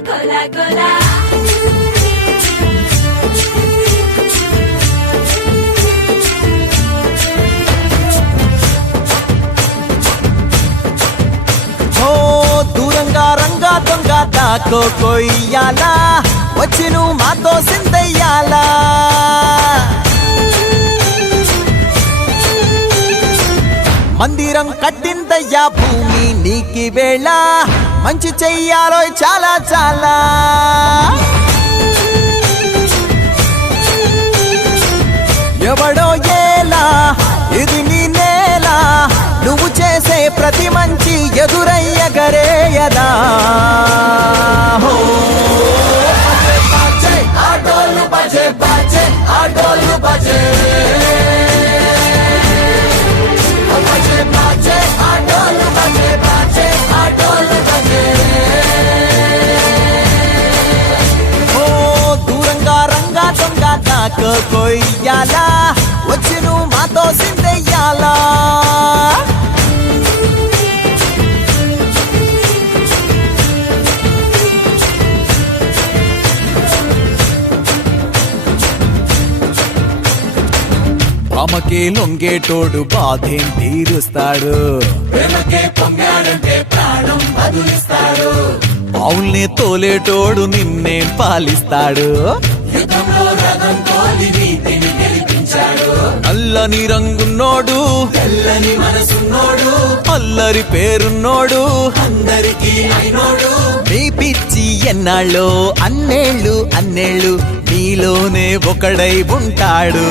గోలా గోలా దూరంగా రంగా దొంగ దాకో కొయ్యాలా వచ్చి నువ్వు మాతో సిందయ్యాలా మందిరం కట్టిందయ్యా భూమి నీకి వేళ మంచి చెయ్యాలో చాలా చాలా ఎవడో ఏలా ఇది నీ నేల నువ్వు చేసే ప్రతి మంచి ఎదురయ్యగరేయదా ఆటోలు బజే బజే ఆటోలు బజే దూరంగా రంగా దొంగ దాకో కొయ్యాలా వచ్చి నువ్వు మాతో సిందెయ్యాలా అమ్మకే లొంగేటోడు బాధేం తీరుస్తాడు పావుల్ని తోలేటోడు నిన్నేం పాలిస్తాడు అల్లని రంగున్నోడు తెల్లని మనసున్నోడు అల్లరి పేరున్నోడు అందరికీ అయినోడు నీ పిచ్చి ఎన్నాళ్ళో అన్నేళ్ళు అన్నేళ్ళు నీలోనే ఒకడై ఉంటాడు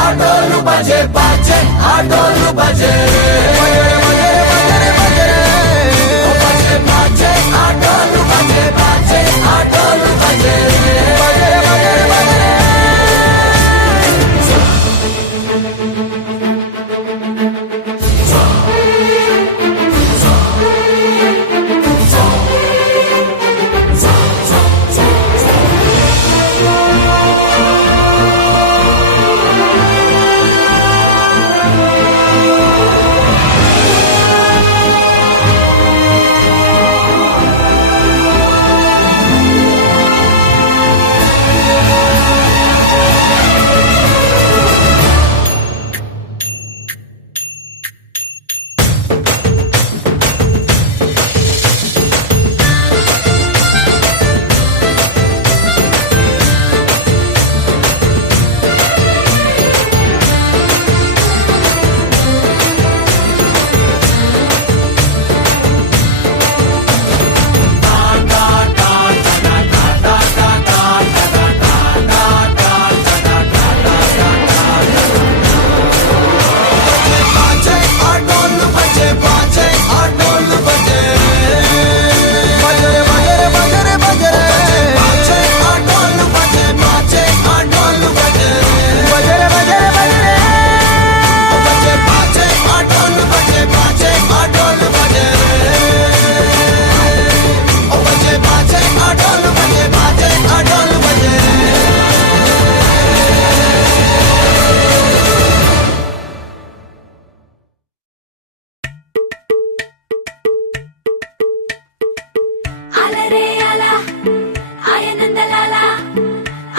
ఆటోలు బజే బజే ఆటోలు బజే ఆటోలు బజే బజే ఆటోలు బజే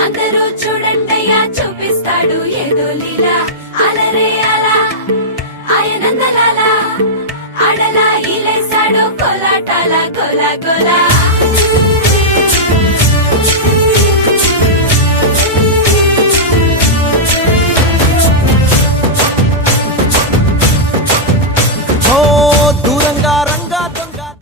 అందరూ చూడండయ్యా చూపిస్తాడు ఏదో లీలా అలరే అలా ఆయనందలాలా అడలా ఇలేసాడు కోలాటాల గోలా గోలా